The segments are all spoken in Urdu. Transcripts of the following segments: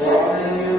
ومن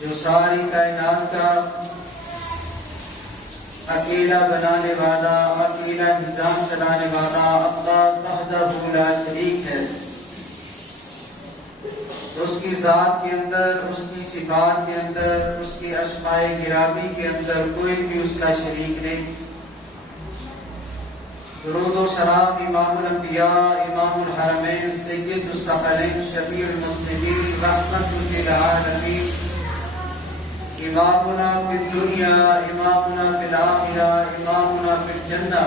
جو ساری کائنات کا اکیلا بنانے والا، اکیلا نظام چلانے والا اللہ وحدہ لا شریک ہے۔ اس کی ذات کے اندر، اس کی صفات کے اندر، اس کی اسماء گرامی کے اندر کوئی بھی اس کا شریک نہیں۔ درود و سلام امام الانبیاء، امام الحرمین، سید الثقلین، شفیع المذنبین، رحمت للعالمین، امامنا فی الدنیا، امامنا فی الآخرہ، امامنا فی الجنہ،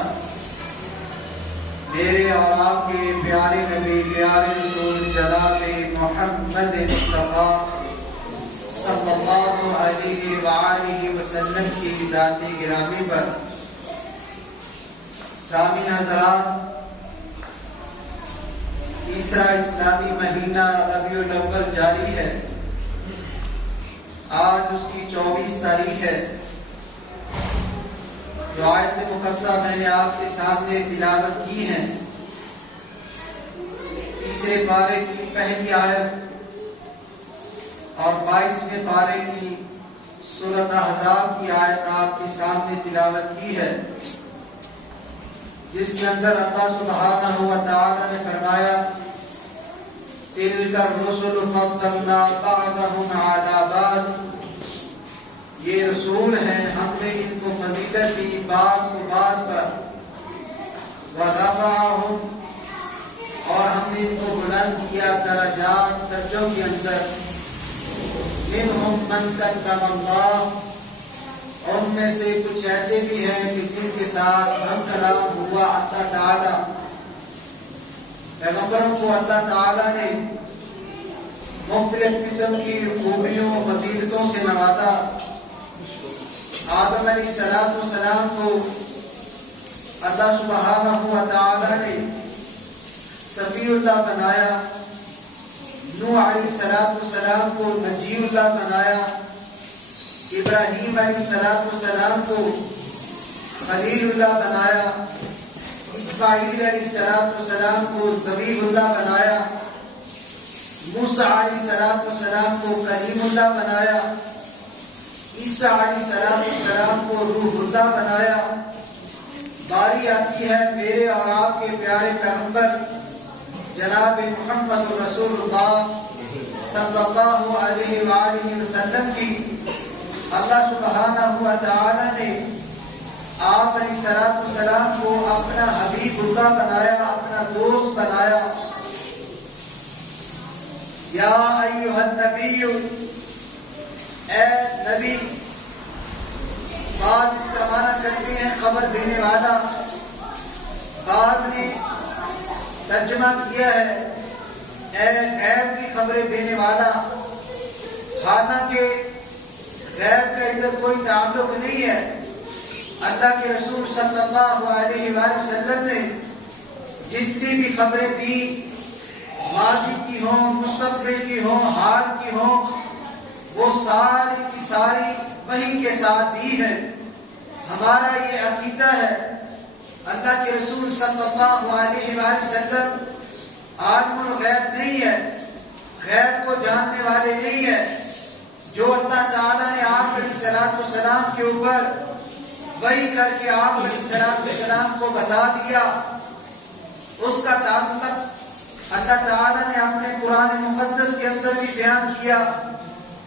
میرے اور آپ کے پیارے نبی، پیارے رسول جناب محمد مصطفیٰ صلی اللہ علیہ وآلہ وسلم کی ذات گرامی پر۔ سامعین حضرات، تیسرا اسلامی مہینہ ربیع الاول جاری ہے۔ آج اس کی 24 تاریخ ہے۔ جو آیت مقدسہ میں نے آپ کے سامنے تلاوت کی ہیں، تیسرے پارے کی پہلی آیت اور 22ویں پارے کی سورۃ احزاب کی آیت آپ کے سامنے تلاوت کی ہے، جس کے اندر اللہ سبحانہ و تعالی نے فرمایا تِلْكَ الرُّسُلُ فَضَّلْنَا بَعْضَهُمْ عَلَىٰ بَعْضٍ، یہ رسول ہیں، ہم نے ان کو فضیلت دی بعض کو بعض پر، وَرَفَعَهُمْ، اور ہم نے ان کو بلند کیا درجات، درجوں کے اندر، مِنْهُمْ مَنْ كَلَّمَ اللَّهُ، ان میں سے کچھ ایسے بھی ہیں کہ جن کے ساتھ ہم کلام ہوا اللہ تعالی۔ پیغمبروں کو اللہ تعالی نے مختلف قسم کی خوبیوں و فضیلتوں سے نوازا۔ آدم علیہ السلام کو اللہ سبحانہ و تعالی نے صفی اللہ بنایا، نوح علیہ السلام کو نجی اللہ بنایا، ابراہیم علیہ السلام کو خلیل اللہ بنایا، اسماعیل علیہ السلام کو ذبیح اللہ بنایا، موسیٰ علیہ السلام کو کلیم اللہ بنایا، عیسیٰ علیہ السلام کو روح اللہ بنایا۔ باری آتی ہے میرے اور آپ کے پیارے پیغمبر جناب محمد رسول اللہ صلی اللہ علیہ وآلہ وسلم کی۔ اللہ سبحانہ و تعالی نے آپ علیہ السلام کو اپنا حبیب اللہ بنایا، اپنا دوست بنایا۔ یا ایھا النبی، اے نبی، بعد اس کا معنی کرتے ہیں خبر دینے والا، بعد نے ترجمہ کیا ہے اے غیب کی خبریں دینے والا، حالانکہ غیب کا ادھر کوئی تعلق نہیں ہے۔ اللہ کے رسول صلی اللہ علیہ وآلہ وسلم نے جتنی بھی خبریں دی، ماضی کی ہوں، مستقبل کی ہوں، حال کی ہوں، وہ ساری کی ساری وحی کے ساتھ دی ہے۔ ہمارا یہ عقیدہ ہے، اللہ کے رسول صلی اللہ علیہ وآلہ وسلم عالم الغیب نہیں ہے، غیب کو جاننے والے نہیں ہے۔ جو اللہ تعالیٰ نے آپ علیہ الصلوۃ والسلام کے اوپر وحی کر کے آپ علیہ الصلوۃ والسلام کو بتا دیا، اس کا تعلق اللہ تعالیٰ نے اپنے قرآن مقدس کے اندر بھی بیان کیا۔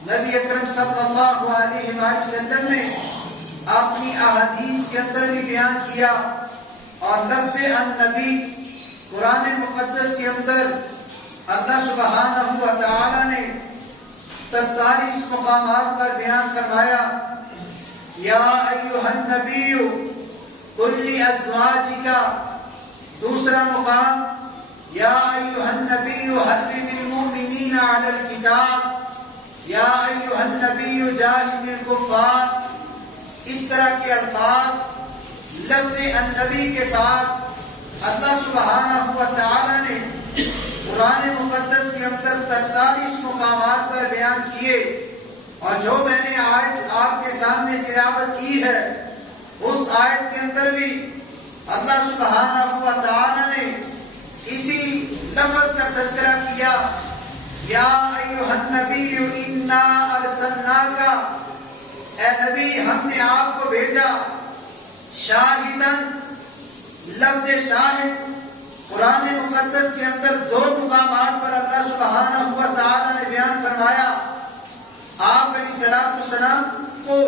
نبی اکرم صلی اللہ علیہ وآلہ وسلم نے اپنی احادیث کے اندر بھی بیان کیا، اور لفظ النبی قرآن مقدس کے اندر اللہ سبحانہ و تعالی نے 43 مقامات پر بیان فرمایا۔ یا ایھا النبی قل لازواجک، دوسرا مقام یا ایھا النبی حرض المؤمنین علی القتال، یا ایھا النبی جاہد الکفار۔ اس طرح کے الفاظ لفظ النبی کے ساتھ اللہ سبحانہ و تعالی نے قرآن مقدس کے اندر 43 مقامات پر بیان کیے، اور جو میں نے آیت آپ کے سامنے تلاوت کی ہے، اس آیت کے اندر بھی اللہ سبحانہ و تعالی نے اسی لفظ کا تذکرہ کیا۔ یا ایھا النبی انا ارسلناک، اے نبی ہم نے آپ کو بھیجا، شاہدن، لفظ شاہد قرآن مقدس کے اندر 2 مقامات پر اللہ سبحانہ و تعالی نے بیان فرمایا۔ آپ علیہ الصلوۃ والسلام کو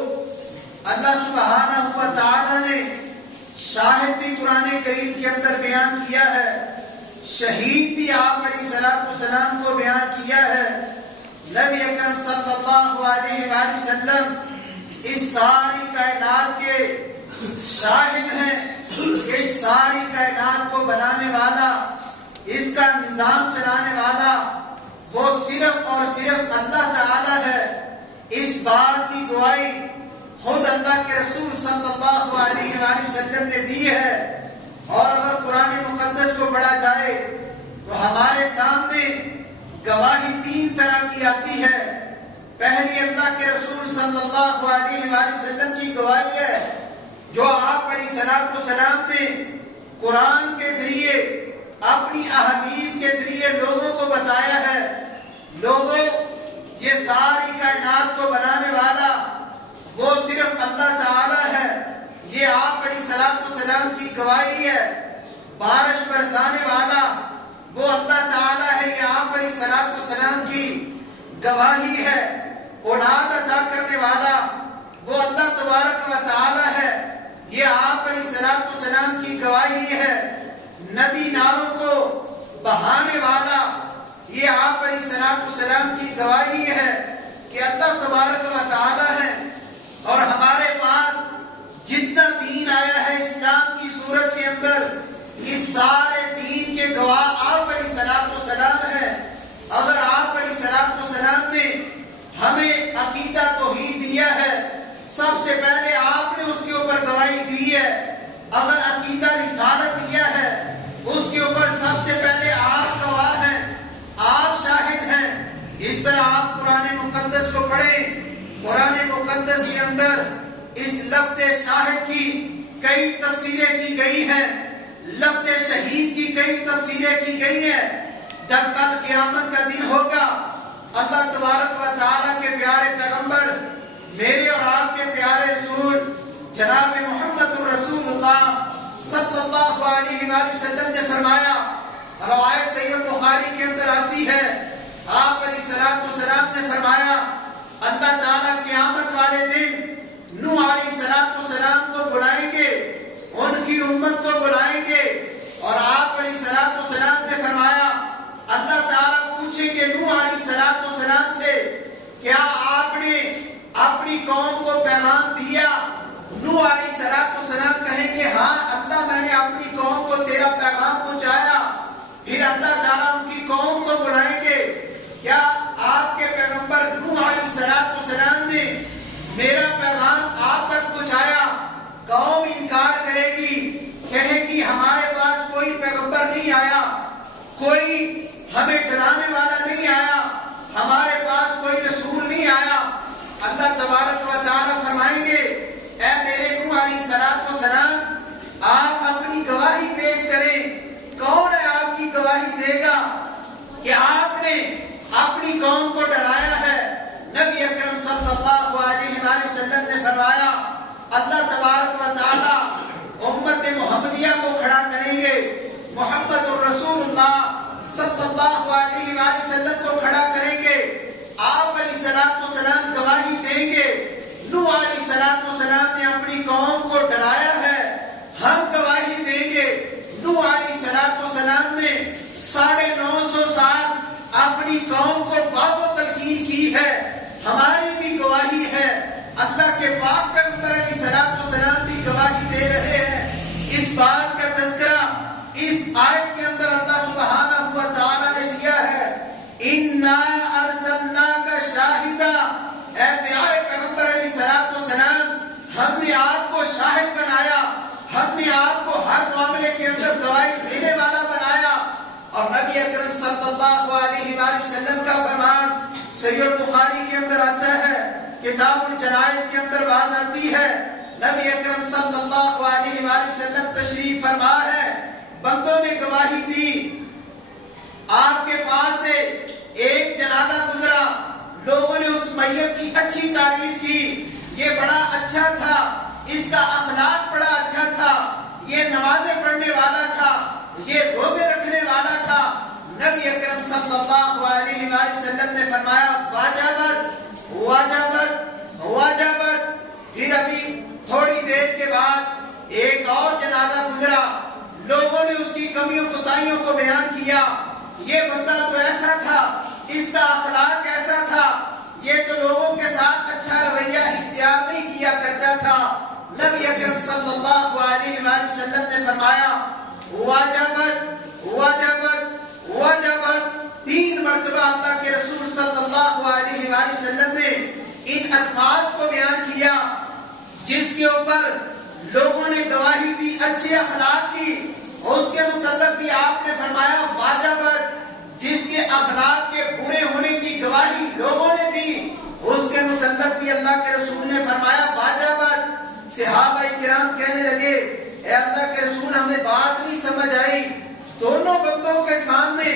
اللہ سبحانہ و تعالی نے شاہد بھی قرآن کریم کے اندر بیان کیا ہے، شہید بھی آپ علیہ الصلوۃ والسلام کو بیان کیا ہے۔ نبی اکرم صلی اللہ علیہ وآلہ وسلم اس ساری کائنات کے شاہد ہیں۔ اس ساری کائنات کو بنانے والا، اس کا نظام چلانے والا وہ صرف اور صرف اللہ تعالی ہے۔ اس بات کی گواہی خود اللہ کے رسول صلی اللہ علیہ وآلہ وسلم نے دی ہے۔ اور اگر قرآن مقدس کو پڑھا جائے تو ہمارے سامنے گواہی 3 طرح کی آتی ہے۔ پہلی اللہ کے رسول صلی اللہ علیہ وآلہ وسلم کی گواہی ہے، جو آپ علیہ الصلوۃ والسلام نے قرآن کے ذریعے، اپنی احادیث کے ذریعے لوگوں کو بتایا ہے۔ لوگوں، یہ ساری کائنات کو بنانے والا وہ صرف اللہ تعالی ہے، یہ آپ علیہ الصلوۃ والسلام کی گواہی ہے۔ بارش برسانے والا وہ اللہ تعالی ہے، یہ آپ علیہ الصلوۃ والسلام کی گواہی ہے۔ اولاد عطا کرنے والا وہ اللہ تبارک و تعالی ہے، یہ آپ علیہ الصلوۃ والسلام کی گواہی ہے۔ ندی نالوں کو بہانے والا یہ آپ علیہ الصلوۃ والسلام کی گواہی ہے کہ اللہ تبارک و تعالی ہے۔ اور ہمارے پاس جتنا دین آیا ہے اسلام کی صورت کے اندر، اس سارے دین کے گواہ آپ علیہ الصلوۃ والسلام ہیں۔ اگر آپ علیہ الصلوۃ والسلام نے ہمیں عقیدہ توحید دیا ہے، سب سے پہلے آپ نے اس کے اوپر گواہی دی ہے۔ اگر عقیدہ رسالت دیا ہے، اس کے اوپر سب سے پہلے آپ گواہ ہیں، آپ شاہد ہیں۔ اس طرح آپ قرآن مقدس کو پڑھیں، قرآن مقدس کے اندر اس لفظ شاہد کی کئی تفسیریں کی گئی ہیں، لفظ شہید کی کئی تفسیریں کی گئی ہیں۔ جب کل قیامت کا دن ہوگا، اللہ تبارک و تعالیٰ کے پیارے پیغمبر، میرے اور آپ کے پیارے رسول جناب محمد رسول اللہ صلی اللہ علیہ وآلہ وسلم نے فرمایا، روایت صحیح بخاری کے اندر آتی ہے، آپ علیہ الصلوۃ والسلام نے فرمایا، اللہ تعالیٰ قیامت والے دن نوح علیہ الصلوۃ والسلام کو بلائیں گے، ان کی امت کو بلائیں گے، اور آپ علیہ الصلوۃ والسلام نے فرمایا، اللہ تعالیٰ پوچھیں گے نوح علیہ الصلوۃ والسلام سے، کیا آپ نے اپنی قوم کو پیغام دیا؟ نوح علیہ الصلوۃ والسلام کہیں گے، ہاں اللہ، میں نے اپنی قوم کو تیرا پیغام پہنچایا۔ پھر اللہ تعالیٰ ان کی قوم کو بلائیں گے، کیا آپ کے پیغمبر نوح علیہ الصلوۃ والسلام نے میرا پیغام آپ تک پہنچایا؟ قوم انکار کرے گی، کہے گی ہمارے پاس کوئی پیغمبر نہیں کوئی ہمیں ڈرانے والا نہیں آیا، ہمارے پاس کوئی رسول نہیں آیا۔ اللہ تبارک و تعالیٰ فرمائیں گے اے میرے نوح علیہ السلام آپ اپنی گواہی پیش کریں۔ کون ہے آپ کی گواہی دے گا کہ آپ نے اپنی قوم کو ڈرایا ہے؟ نبی اکرم صلی اللہ علیہ وآلہ وسلم نے فرمایا اللہ تبارک و تعالیٰ امت محمدیہ کو کھڑا کریں گے، محمد الرسول اللہ صلی اللہ علیہ وآلہ وسلم کو کھڑا کریں گے۔ آپ علیہ السلام گواہی دیں گے نوح علیہ السلام نے اپنی قوم کو ڈرایا ہے۔ ہم گواہی دیں گے نوح علیہ السلام نے 950 سال اپنی قوم کو بات و تلقین کی ہے۔ ہماری بھی گواہی ہے، اللہ کے پاک پیغمبر علیہ السلام بھی گواہی دے رہے ہیں۔ اس بات کا تذکرہ اس آیت کے اندر اللہ سبحانہ و تعالیٰ نے دیا ہے، اِنَّا أَرْسَلْنَاكَ شَاهِدًا، اے پیارے پیغمبر علیہ السلام ہم نے آپ کو شاہد بنایا، ہم نے آپ کو ہر معاملے کے اندر گواہی دینے والا بنایا۔ اور نبی اکرم صلی اللہ علیہ وآلہ وسلم کا فرمان صحیح البخاری کے اندر آتا ہے، کتاب الجنائز کے اندر بات آتی ہے، نبی اکرم صلی اللہ علیہ وآلہ وسلم تشریف فرما ہے، بندوں نے گواہی دی، آپ کے پاس سے ایک جنازہ گزرا، لوگوں نے اس میت کی اچھی تعریف کی، یہ بڑا اچھا تھا، اس کا اخلاق بڑا اچھا تھا، یہ نمازیں پڑھنے والا تھا، یہ روزے رکھنے والا تھا۔ نبی اکرم صلی اللہ علیہ وآلہ وسلم نے فرمایا واجبت واجبت واجبت۔ پھر ابھی تھوڑی دیر کے بعد ایک اور جنازہ گزرا، لوگوں نے اس کی کمیوں کوتاہیوں کو بیان کیا، یہ بندہ تو ایسا تھا، اس کا اخلاق ایسا تھا، یہ تو لوگوں کے ساتھ اچھا رویہ اختیار نہیں کیا کرتا تھا۔ نبی اکرم صلی اللہ علیہ وآلہ وسلم نے فرمایا واجبت واجبت واجبت۔ 3 مرتبہ اللہ کے رسول صلی اللہ علیہ وآلہ وسلم نے ان الفاظ کو بیان کیا، جس کے اوپر لوگوں نے گواہی دی اچھے اخلاق کی، اس کے متعلق بھی آپ نے فرمایا واجبت۔ جس کے اخلاق کے برے ہونے کی گواہی لوگوں نے دی، اس کے متعلق بھی اللہ کے رسول نے فرمایا واجبت۔ صحابہ کرام کہنے لگے اے اللہ کے رسول ہمیں بات نہیں سمجھ آئی، دونوں بندوں کے سامنے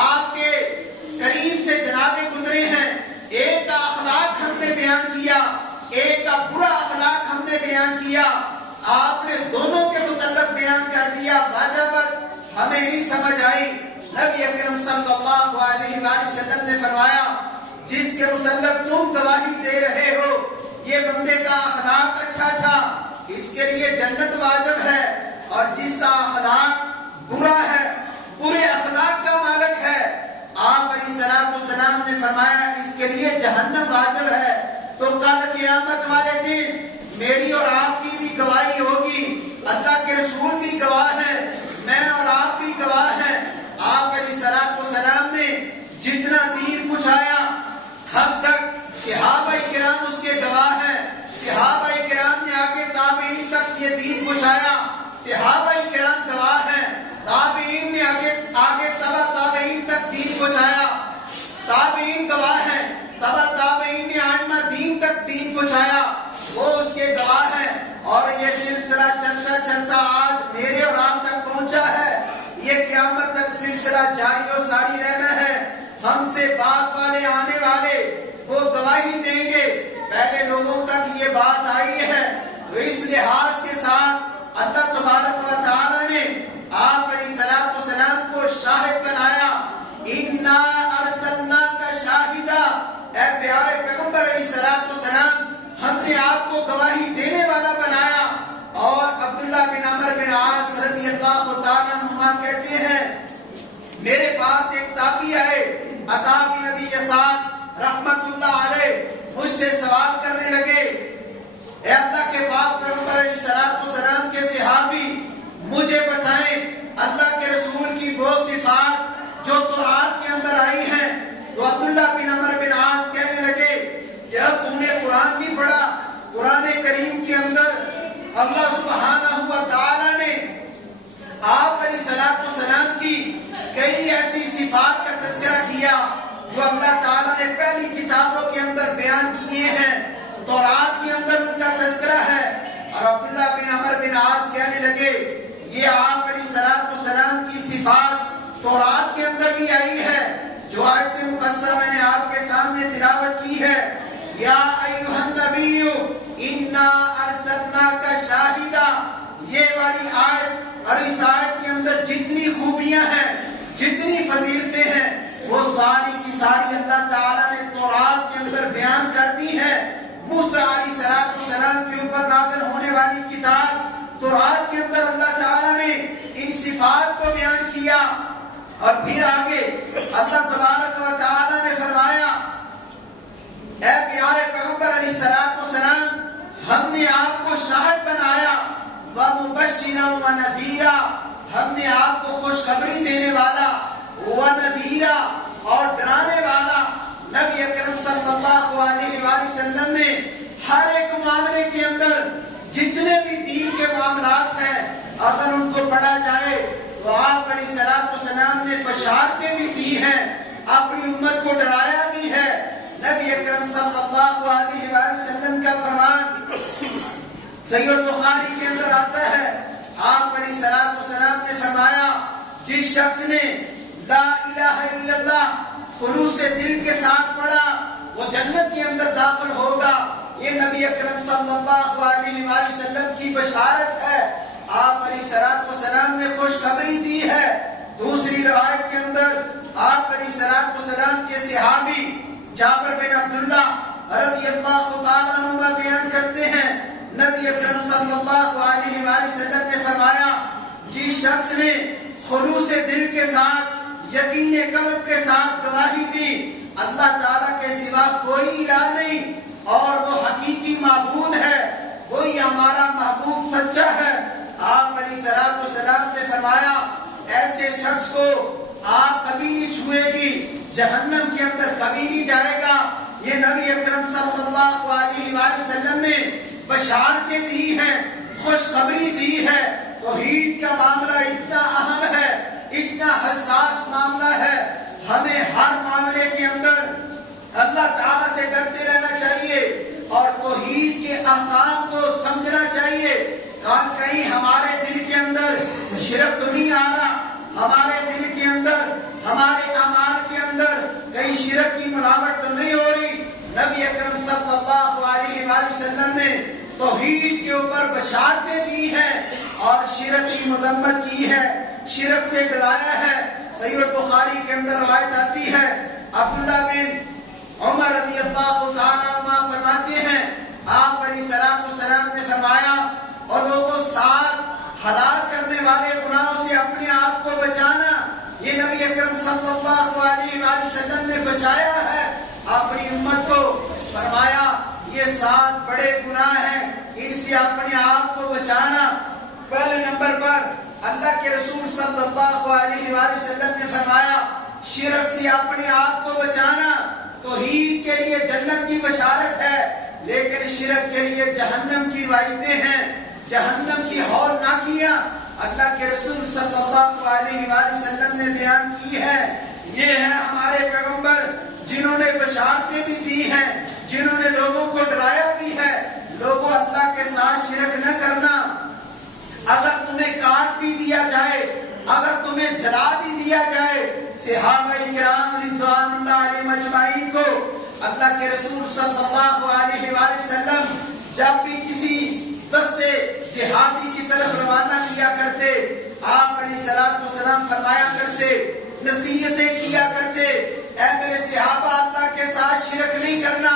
آپ کے قریب سے جنازے گزرے ہیں، ایک کا اخلاق ہم نے بیان کیا، ایک کا برا اخلاق ہم نے بیان کیا، آپ نے دونوں کے متعلق بیان کر دیا واجبت، ہمیں نہیں سمجھ آئی۔ نبی اکرم صلی اللہ علیہ وآلہ وسلم نے فرمایا جس کے متعلق تم گواہی دے رہے ہو یہ بندے کا اخلاق اچھا تھا، اس کے لیے جنت واجب ہے، اور جس کا اخلاق برا ہے، برے اخلاق کا مالک ہے، آپ علیہ السلام نے فرمایا اس کے لیے جہنم واجب ہے۔ تو کل قیامت والے دن میری اور آپ کی بھی گواہی ہوگی، اللہ کے رسول بھی گواہ ہیں، میں اور آپ بھی گواہ ہیں۔ آپ علیہ السلام نے جتنا دین پہنچایا ہم تک صحابہ کرام اس کے گواہ ہیں، صحابہ کرام نے آگے تابعین تک یہ دین پہنچایا، صحابہ کرام گواہ ہیں، تابعین نے آگے تبع تابعین تک دین پہنچایا، تابعین گواہ ہیں، تبع تابعین نے ائمہ دین تک دین پہنچایا، وہ اس کے گواہ ہیں، اور یہ سلسلہ چلتا چلتا آج میرے اور آپ تک پہنچا ہے، یہ قیامت تک سلسلہ جاری و ساری رہنا ہے۔ ہم سے بعد والے آنے والے وہ گواہی دیں گے، پہلے لوگوں تک یہ بات آئی ہے، تو اس لحاظ کے ساتھ اللہ تبارک و تعالی نے آپ علیہ السلام کو شاہد بنایا، اِنَّا أَرْسَلْنَاكَ شَاهِدًا، اے پیارے پیغمبر علیہ السلام ہم نے آپ کو گواہی دینے والا بنایا۔ اور عبداللہ بن عمر بن عاص رضی اللہ تعالیٰ عنہما کہتے ہیں میرے پاس ایک تابعی آئے، عطا بن ابی یسار رحمت اللہ علیہ، مجھ سے سوال کرنے لگے اے اللہ کے پاک پیغمبر علیہ السلام کے صحابی مجھے بتائیں اللہ کے رسول کی وہ صفات جو تورات کے اندر آئی ہیں۔ تو عبداللہ بن عمر بن عاص کہنے لگے کیا تم نے قرآن بھی پڑھا؟ قرآن کریم کے اندر اللہ سبحانہ و تعالی نے آپ علیہ السلام کی کئی کیا جو اللہ تعالیٰ نے پہلی کتابوں کے اندر بیان کیے ہیں، تورات کے اندر ان کا تذکرہ ہے۔ اور عبداللہ بن عمر بن عاص کہنے لگے یہ آپ علیہ السلام کی صفات تورات کے اندر بھی آئی ہے، جو آیت مقدسہ میں نے آپ کے سامنے تلاوت کی ہے، یا ایھا النبی انا ارسلناک شاہدا، یہ والی آیت اور اس آیت کے اندر جتنی خوبیاں ہیں، جتنی فضیلتیں ہیں، وہ ساری کی ساری اللہ تعالیٰ نے تورات کے اندر بیان کر دی ہے۔ موسیٰ علیہ السلام کے اوپر نازل ہونے والی کتاب تورات کے اندر اللہ تعالیٰ نے ان صفات کو بیان کیا۔ اور پھر آگے اللہ تبارک و تعالیٰ نے فرمایا اے پیارے پیغمبر علیہ السلام، ہم نے آپ کو شاہد بنایا، وَمُبَشِّرًا وَنَذِيرًا، ہم نے آپ کو خوشخبری دینے والا، وَنَذِيرًا، اور ڈرانے والا۔ نبی اکرم صلی اللہ علیہ وآلہ وسلم نے ہر ایک معاملے کے اندر جتنے بھی دین کے معاملات ہیں، اگر ان کو پڑھا جائے تو آپ علیہ السلام نے بشارتیں بھی دی ہیں، اپنی امت کو ڈرایا بھی ہے۔ نبی اکرم صلی اللہ علیہ وآلہ وسلم کا فرمان صحیح البخاری کے اندر آتا ہے، آپ علیہ السلام نے فرمایا جس شخص نے لا الہ الا اللہ خلوص دل کے ساتھ پڑھا وہ جنت کے اندر داخل ہوگا۔ یہ نبی اکرم صلی اللہ علیہ وآلہ وسلم کی بشارت ہے، آپ علیہ السلام نے خوشخبری دی ہے۔ دوسری روایت کے اندر آپ علیہ السلام کے صحابی جابر بن عبداللہ رضی اللہ تعالیٰ عنہ بیان کرتے ہیں، نبی اکرم صلی اللہ علیہ وآلہ وسلم نے فرمایا جس شخص نے خلوص دل کے ساتھ، یقین قلب کے ساتھ گواہی دی اللہ تعالیٰ کے سوا کوئی الہ نہیں اور وہ حقیقی معبود ہے، وہی ہمارا محبوب سچا ہے، آپ علیہ السلام نے فرمایا ایسے شخص کو آپ کبھی نہیں چھوئے گی، جہنم کے اندر کبھی نہیں جائے گا۔ یہ نبی اکرم صلی اللہ علیہ وآلہ وسلم نے بشارتیں دی ہیں، خوشخبری دی ہے۔ توحید کا معاملہ اتنا اہم ہے، اتنا حساس معاملہ ہے، ہمیں ہر معاملے کے اندر اللہ تعالیٰ سے ڈرتے رہنا چاہیے اور توحید کے احکام کو سمجھنا چاہیے۔ کہیں ہمارے دل کے اندر شرک تو نہیں آ رہا، ہمارے دل کے اندر، ہمارے اعمال کے اندر کہیں شرک کی ملاوٹ تو نہیں ہو رہی۔ نبی اکرم صلی اللہ علیہ وآلہ وسلم نے توحید کے اوپر بشارتیں دی ہیں اور شرک کی مذمت کی ہے، شرک سے ڈرایا ہے۔ صحیح البخاری کے اندر روایت آتی ہے، عبداللہ بن عمر رضی اللہ تعالیٰ عنہ فرماتے ہیں آپ علیہ السلام نے فرمایا اور لوگوں ساتھ ہلاک کرنے والے گناہوں سے اپنے آپ کو بچانا، یہ نبی اکرم صلی اللہ علیہ وآلہ وسلم نے بچایا ہے اپنی امت کو۔ فرمایا یہ 7 بڑے گناہ ہیں، ان سے اپنے آپ کو بچانا۔ پہلے نمبر پر اللہ کے رسول صلی اللہ علیہ وآلہ وسلم نے فرمایا شرک سے اپنے آپ کو بچانا۔ توحید کے لیے جنت کی بشارت ہے، لیکن شرک کے لیے جہنم کی وعیدیں ہیں، جہنم کی ہول ناکیاں اللہ کے رسول صلی اللہ علیہ وآلہ وسلم نے بیان کی ہے۔ یہ ہیں ہمارے پیغمبر جنہوں نے بشارتیں بھی دی ہیں، جنہوں نے لوگوں کو ڈرایا بھی ہے۔ لوگوں اللہ کے ساتھ شرک نہ کرنا، اگر تمہیں کاٹ بھی دیا جائے، اگر تمہیں جلا بھی دیا جائے، صحابہ کرام رضوان اللہ علیہم اجمعین کو اللہ کے رسول صلی اللہ علیہ وآلہ وسلم جب بھی کسی دستے جہادی کی طرف روانہ کیا کرتے، آپ علیہ السلام فرمایا کرتے، نصیحتیں کیا کرتے، اے میرے صحابہ اللہ کے ساتھ شرک نہیں کرنا،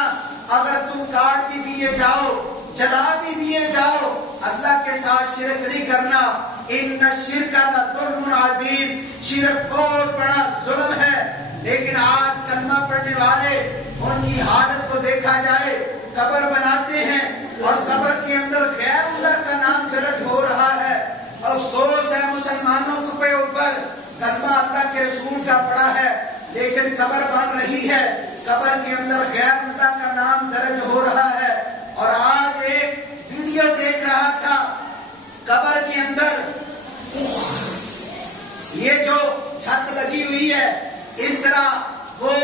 اگر تم کاٹ بھی دیے جاؤ، جلا بھی دیے جاؤ، اللہ کے ساتھ شرک نہیں کرنا۔ ان الشرک لظلم عظیم، شرک بہت بڑا ظلم ہے۔ لیکن آج کلمہ پڑھنے والے ان کی حالت کو دیکھا جائے، قبر بناتے ہیں اور قبر کے اندر غیر اللہ کا نام درج ہو رہا ہے۔ افسوس ہے مسلمانوں کے اوپر، کلمہ اللہ کے رسول کا پڑھا ہے لیکن قبر بن رہی ہے، قبر کے اندر غیر اللہ کا نام درج ہو رہا ہے۔ اور آج ایک ویڈیو دیکھ رہا تھا، قبر کے اندر یہ جو چھت لگی ہوئی ہے، اس طرح وہ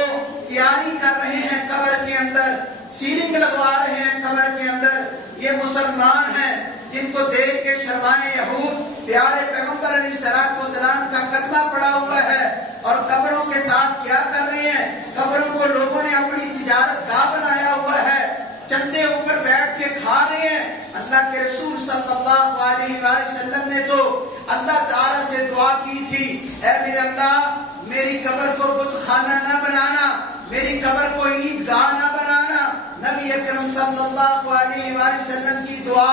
تیاری کر رہے ہیں قبر کے اندر، سیلنگ لگوا رہے ہیں قبر کے اندر، یہ مسلمان ہیں جن کو دیکھ کے شرمائے یہود پیارے پیغمبر علیہ السلام کا کلمہ پڑا ہوا ہے اور قبروں کے ساتھ کیا کر رہے ہیں؟ قبروں کو لوگوں نے اپنی تجارت گاہ بنایا ہوا ہے، چندے اوپر بیٹھ کے کھا رہے ہیں۔ اللہ کے رسول صلی اللہ علیہ وآلہ وسلم نے تو اللہ تعالیٰ سے دعا کی تھی، اے میرے اللہ میری قبر کو بت خانہ نہ بنانا، میری قبر کو عیدگاہ نہ بنانا۔ نبی اکرم صلی اللہ علیہ وآلہ وسلم کی دعا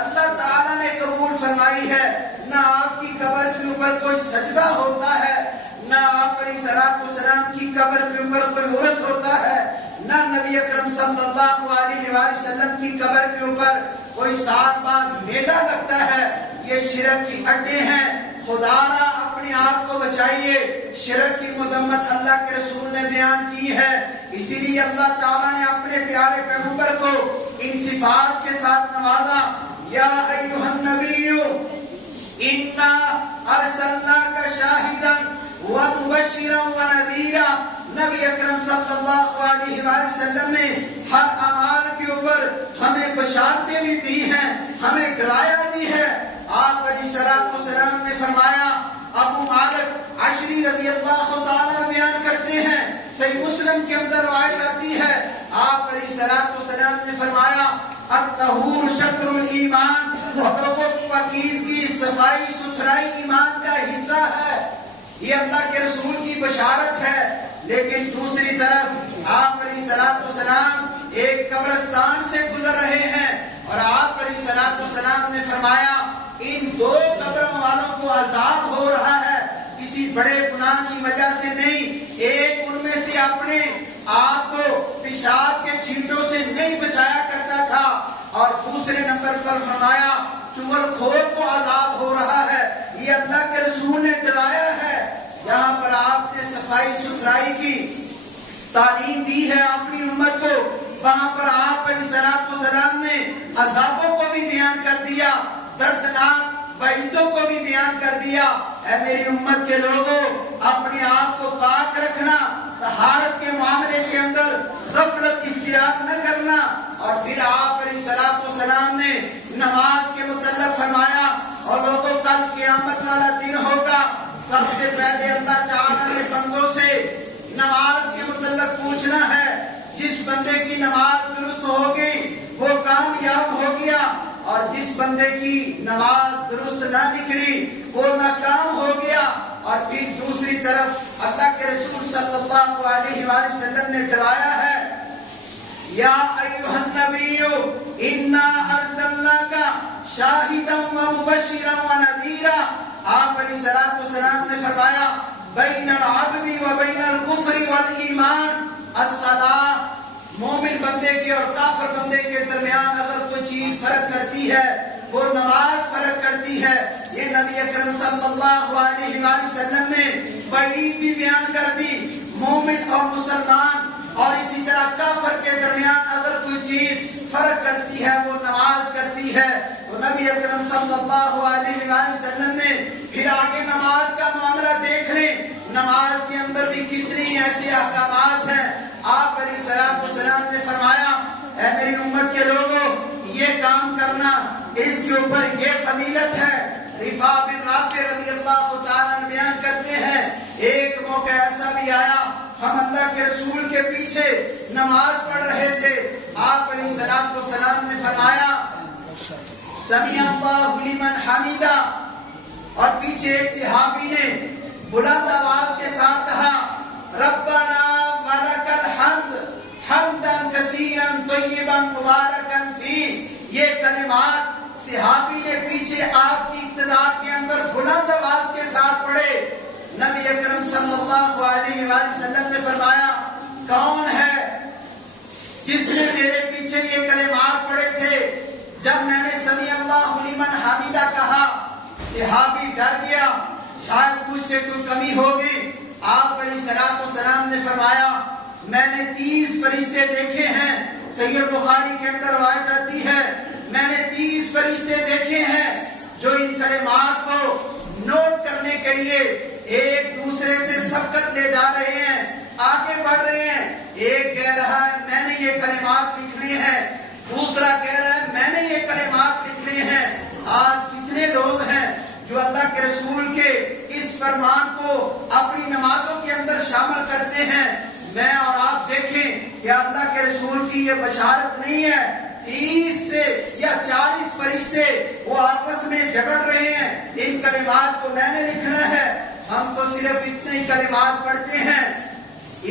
اللہ تعالیٰ نے قبول فرمائی ہے۔ نہ آپ کی قبر کے اوپر کوئی سجدہ ہوتا ہے، نہ آپ علیہ السلام کی قبر کے اوپر کوئی عرس ہوتا ہے، نہ نبی اکرم صلی اللہ علیہ وآلہ وسلم کی قبر کے اوپر کوئی 7 بار میلہ لگتا ہے۔ یہ شرک کی اڈے ہیں، خدا را اپنے آپ کو بچائیے۔ شرک کی مذمت اللہ کے رسول نے بیان کی ہے، اسی لیے اللہ تعالیٰ نے اپنے پیارے پیغمبر کو ان صفات کے ساتھ نوازا۔ یا ایھا النبی انا ارسلناک شاہدا ومبشرا ونذیرا۔ نبی اکرم صلی اللہ علیہ وآلہ وسلم نے ہر اعمال کے اوپر ہمیں بشارتیں بھی دی ہیں، ہمیں ڈرایا بھی ہے۔ آپ علیہ السلام نے فرمایا، ابو مالک عشری رضی اللہ تعالیٰ بیان کرتے ہیں، صحیح مسلم کے اندر روایت آتی ہے، آپ علیہ السلام نے فرمایا الطہور شطر الایمان، پاکیزگی صفائی ستھرائی ایمان کا حصہ ہے۔ یہ اللہ کے رسول کی بشارت ہے۔ لیکن دوسری طرف آپ علیہ السلام ایک قبرستان سے گزر رہے ہیں اور آپ علیہ السلام نے فرمایا ان 2 قبروں والوں کو عذاب ہو رہا ہے، کسی بڑے گناہ کی وجہ سے نہیں، ایک ان میں سے اپنے آپ کو پیشاب کے چھینٹوں سے نہیں بچایا کرتا تھا، اور دوسرے نمبر پر فرمایا چغل خور کو عذاب ہو رہا ہے۔ یہ اللہ کے رسول نے ڈرایا ہے۔ یہاں پر آپ نے صفائی ستھرائی کی تعلیم دی ہے اپنی امت کو، وہاں پر آپ علیہ السلام نے عذابوں کو بھی بیان کر دیا، دردناک وعیدوں کو بھی بیان کر دیا۔ اے میری امت کے لوگوں، اپنے آپ کو پاک رکھنا، طہارت کے معاملے کے اندر غفلت اختیار نہ کرنا۔ اور پھر آپ علیہ السلام نے نماز کے متعلق فرمایا، اور لوگوں کل قیامت والا دن ہوگا، سب سے پہلے اللہ تعالیٰ نے بندوں سے نماز کے متعلق پوچھنا ہے۔ جس بندے کی نماز درست ہوگی وہ کامیاب ہو گیا، اور جس بندے کی نماز درست نہ نکلی وہ ناکام ہو گیا۔ اور پھر دوسری طرف اللہ کے رسول صلی اللہ علیہ وآلہ وسلم نے ڈرایا ہے، یا ایھا النبی انا ارسلناک شاہدا ومبشرا ونذیرا۔ آپ علیہ السلام نے فرمایا بین العبد و بین الکفر والایمان الصلاۃ۔ مومن بندے کے اور کافر بندے کے درمیان اگر کوئی چیز فرق کرتی ہے وہ نماز فرق کرتی ہے۔ یہ نبی اکرم صلی اللہ علیہ وآلہ وسلم نے وعید بھی بیان کر دی۔ مومن اور مسلمان اور اسی طرح کافر کے درمیان اگر کوئی چیز فرق کرتی ہے وہ نماز کرتی ہے۔ تو نبی اکرم صلی اللہ علیہ وآلہ وسلم نے پھر آگے نماز کا معاملہ دیکھ لیں، نماز کے اندر بھی کتنی ایسے احکامات ہیں۔ آپ علیہ السلام نے فرمایا، اے میری امت کے لوگوں، یہ کام کرنا اس کے اوپر یہ فضیلت ہے۔ رفاع بن رافع رضی اللہ تعالیٰ بیان کرتے ہیں، ایک موقع ایسا بھی آیا، ہم اللہ کے رسول کے پیچھے نماز پڑھ رہے تھے، آپ علیہ السلام نے فرمایا سمیع اللہ لمن حمیدہ، اور پیچھے ایک صحابی نے بلند آواز کے ساتھ کہا ربنا ولک الحمد حمدا کثیرا طیبا مبارکا فیہ۔ یہ کلمات صحابی نے پیچھے آپ کی ابتدا کے اندر بلند آواز کے ساتھ پڑھے۔ نبی اکرم صلی اللہ علیہ وآلہ وسلم نے فرمایا کون ہے جس نے میرے پیچھے یہ کلمات پڑھے تھے جب میں نے سمیع اللہ لمن حمیدہ کہا؟ صحابی ڈر گیا، شاید مجھ سے کوئی کمی ہوگی۔ آپ علیہ السلام نے فرمایا میں نے 30 فرشتے دیکھے ہیں۔ صحیح بخاری کے اندر روایت آتی ہے میں نے 30 فرشتے دیکھے ہیں جو ان کلمات کو نوٹ کرنے کے لیے ایک دوسرے سے سبقت لے جا رہے ہیں۔ آگے بڑھ رہے ہیں. ایک کہہ رہا ہے میں نے یہ کلمات لکھنے ہیں، دوسرا کہہ رہا ہے میں نے یہ کلمات لکھنے ہیں. آج کتنے لوگ ہیں جو اللہ کے رسول کے اس فرمان کو اپنی نمازوں کے اندر شامل کرتے ہیں. میں اور آپ دیکھیں کہ اللہ کے رسول کی یہ بشارت نہیں ہے. 30 سے یا 40 فرشتے وہ آپس میں جھگڑ رہے ہیں ان کلمات کو میں نے لکھنا ہے. ہم تو صرف اتنے ہی کلمات پڑھتے ہیں.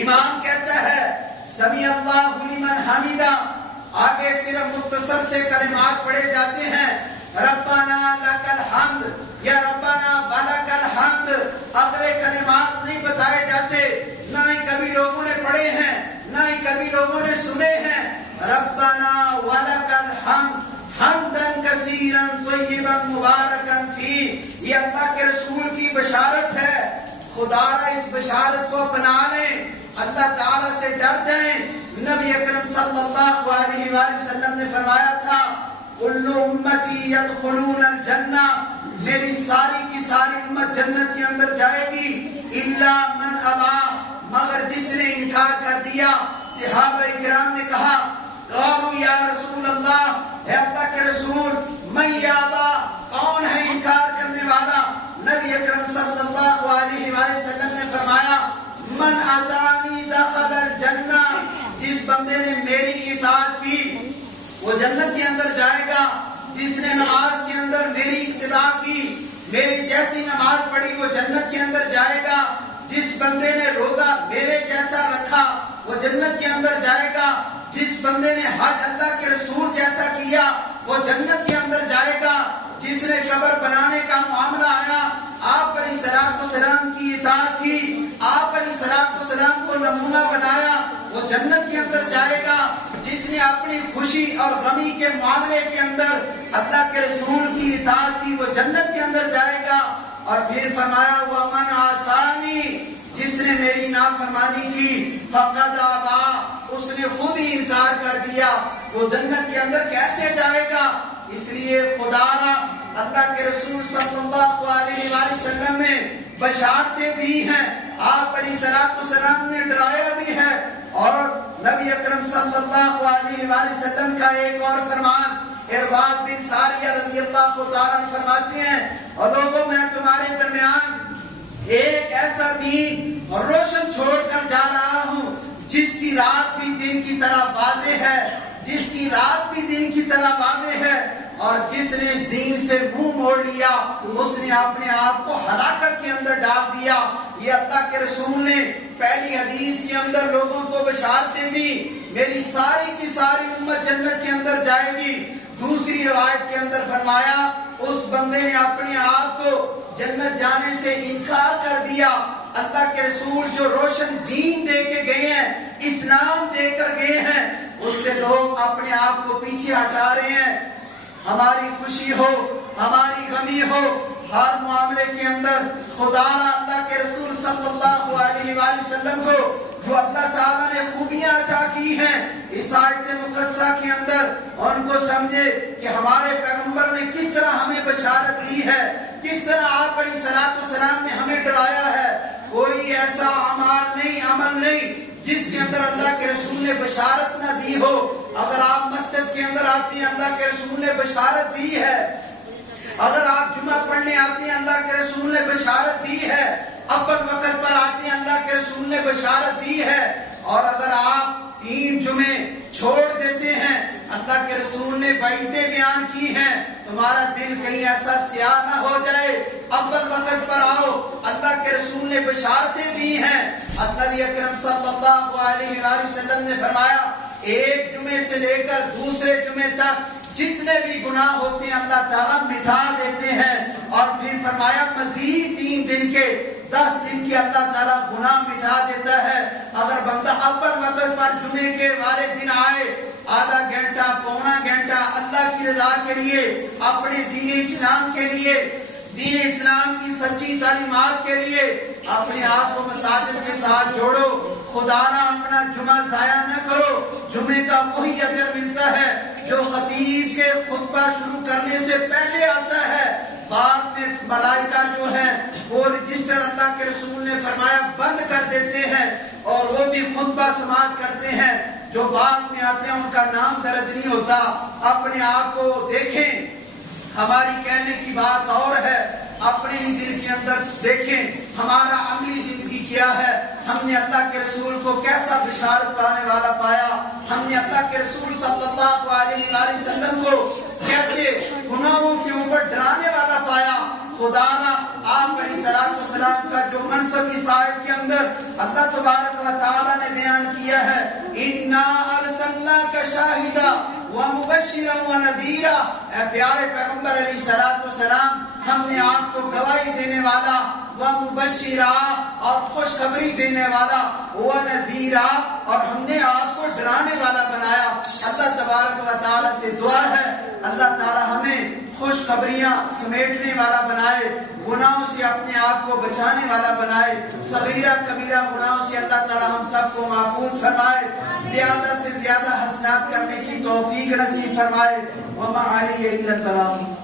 امام کہتا ہے سمیع اللہ لمن حمیدہ، آگے صرف مختصر سے کلمات پڑھے جاتے ہیں. ربنا لک الحمد یا ربنا ولک الحمد، اگلے کلمات نہیں بتائے جاتے، نہ ہی کبھی لوگوں نے پڑھے ہیں نہ ہی کبھی لوگوں نے سنے ہیں. ربنا ولک الحمد حمدا کثیرا طیبا مبارکا فیہ، یہ اللہ کے رسول کی بشارت ہے. خدا را اس بشارت کو اپنا لیں، اللہ تعالیٰ سے ڈر جائیں. نبی اکرم صلی اللہ علیہ وآلہ وسلم نے فرمایا تھا کل امتی یدخلون الجنہ، میری ساری کی ساری امت جنت کے اندر جائے گی، الا من ابا، مگر جس نے انکار کر دیا. صحابہ اکرام نے کہا قالوا یا رسول اللہ، اے اللہ کے رسول، من یابا، کون ہے انکار کرنے والا؟ نبی اکرم صلی اللہ علیہ وآلہ وسلم نے فرمایا من اطاعنی دخل الجنہ، جس بندے نے میری اطاعت کی وہ جنت کے اندر جائے گا. جس نے نماز کے اندر میری اقتداء کی، میری جیسی نماز پڑھی وہ جنت کے اندر جائے گا. جس بندے نے روزہ میرے جیسا رکھا وہ جنت کے اندر جائے گا. جس بندے نے حج اللہ کے رسول جیسا کیا وہ جنت کے اندر جائے گا. جس نے قبر بنانے کا معاملہ آیا، آپ علیہ الصلوۃ والسلام کی اطاعت کی، آپ علیہ الصلوۃ والسلام کو نمونہ بنایا، وہ جنت کے اندر جائے گا. جس نے اپنی خوشی اور غمی کے معاملے کے اندر اللہ کے رسول کی اطاعت کی وہ جنت کے اندر جائے گا. اور پھر فرمایا وَمَنْ عَصَانِي، جس نے میری نافرمانی کی فَقَدْ أَبَىٰ، اس نے خود ہی انکار کر دیا، وہ جنت کے اندر کیسے جائے گا؟ اس لیے خدا را اللہ کے رسول صلی اللہ علیہ وآلہ وسلم نے بشارتیں دی ہیں، آپ علیہ الصلوۃ والسلام نے ڈرایا بھی ہے. اور نبی اکرم صلی اللہ علیہ وآلہ وسلم کا ایک اور فرمان ارباد بن ساریہ رضی اللہ تعالیٰ عنہ فرماتے ہیں اور لوگوں میں تمہارے درمیان ایک ایسا دین اور روشن چھوڑ کر جا رہا ہوں جس کی رات بھی دن کی طرح واضح ہے، جس کی رات بھی دن کی طرح واضح ہے. اور جس نے اس دین سے منہ موڑ لیا اس نے اپنے آپ کو ہلاکت کے اندر ڈال دیا. یہ اللہ کے رسول نے پہلی حدیث کے اندر لوگوں کو بشارتیں دی، میری ساری کی ساری امت جنت کے اندر جائے گی. دوسری روایت کے اندر فرمایا اس بندے نے اپنے آپ کو جنت جانے سے انکار کر دیا. اللہ کے رسول جو روشن دین دے کے گئے ہیں، اسلام دے کر گئے ہیں، اس سے لوگ اپنے آپ کو پیچھے ہٹا رہے ہیں. ہماری خوشی ہو، ہماری غمی ہو، ہر معاملے کے اندر خدا اللہ کے رسول صلی اللہ علیہ وآلہ وسلم کو جو اللہ تعالیٰ نے خوبیاں عطا کی ہیں اس آیت مقدسہ کے اندر، ان کو سمجھے کہ ہمارے پیغمبر نے کس طرح ہمیں بشارت دی ہے، کس طرح آپ علیہ الصلوۃ والسلام نے ہمیں ڈرایا ہے. کوئی ایسا عمل نہیں جس کے اندر اللہ کے رسول نے بشارت نہ دی ہو. اگر آپ مسجد کے اندر آتے ہیں اللہ کے رسول نے بشارت دی ہے، اگر آپ جمعہ پڑھنے آتے ہیں اللہ کے رسول نے بشارت دی ہے، اول وقت پر آتے ہیں اللہ کے رسول نے بشارت دی ہے. اور اگر آپ 3 جمعے چھوڑ دیتے ہیں اللہ کے رسول نے وعیدیں بیان کی ہیں، تمہارا دل کہیں ایسا سیاہ نہ ہو جائے. اول وقت پر آؤ، اللہ کے رسول نے بشارتیں دی ہیں. نبی اکرم صلی اللہ علیہ وآلہ وسلم نے فرمایا ایک جمعے سے لے کر دوسرے جمعے تک جتنے بھی گناہ ہوتے ہیں اللہ تعالیٰ مٹا دیتے ہیں. اور پھر فرمایا مزید 3 دن کے 10 دن کی اللہ تعالیٰ گناہ مٹا دیتا ہے. اگر بندہ اول وقت پر جمعے کے والے دن آئے، آدھا گھنٹہ پونا گھنٹہ اللہ کی رضا کے لیے، اپنے دین اسلام کے لیے، دین اسلام کی سچی تعلیمات کے لیے اپنے آپ کو مساجد کے ساتھ جوڑو. خدا نہ اپنا جمعہ ضائع نہ کرو. جمعے کا وہی اجر ملتا ہے جو خطیب کے خطبہ شروع کرنے سے پہلے آتا ہے. بعد میں ملائکہ جو ہے وہ رجسٹر اللہ کے رسول نے فرمایا بند کر دیتے ہیں اور وہ بھی خطبہ سماعت کرتے ہیں، جو بعد میں آتے ہیں ان کا نام درج نہیں ہوتا۔ اپنے آپ کو دیکھیں، ہماری کہنے کی بات اور ہے، اپنے ہی دل کے اندر دیکھیں ہمارا عملی زندگی کیا ہے۔ ہم نے اللہ کے رسول کو کیسا بشارت پانے والا پایا، ہم نے اللہ کے رسول صلی اللہ علیہ وآلہ وسلم کو کیسے گناہوں کے اوپر ڈرانے والا پایا۔ خدا نہ آپ علیہ الصلوۃ والسلام کا جو منصب اس آیت کے اندر اللہ تبارک و تعالی نے بیان کیا ہے، انا ارسلناک شاہدا ومبشرا ونذیرا، اے پیارے پیغمبر علیہ الصلوۃ والسلام، ہم نے آپ کو گواہی دینے والا، ومبشرا اور خوشخبری دینے والا، ونذیرا اور ہم نے آپ کو ڈرانے والا بنایا۔ اللہ تبارک و تعالی سے دعا ہے اللہ تعالی ہمیں خوشخبریاں سمیٹنے والا بنائے، گناہوں سے اپنے آپ کو بچانے والا بنائے، صغیرہ کبیرہ گناہوں سے اللہ تعالی ہم سب کو محفوظ فرمائے، زیادہ سے زیادہ حسنات کرنے کی توفیق نصیب فرمائے۔ وما علیہ الا البلاغ۔